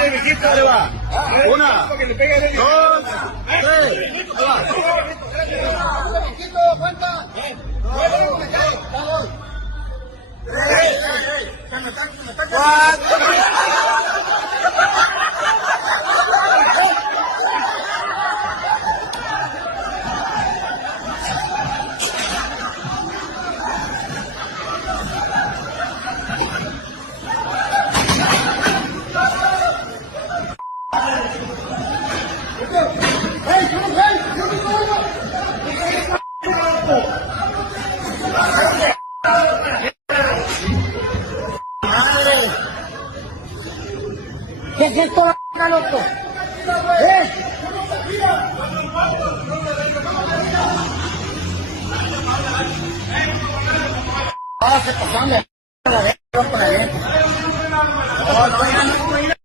Dale, va. Una, dos, tres. ¿Qué es esto, la loco? ¿Eh? Ahora se pasando la de por adentro. No, ya no.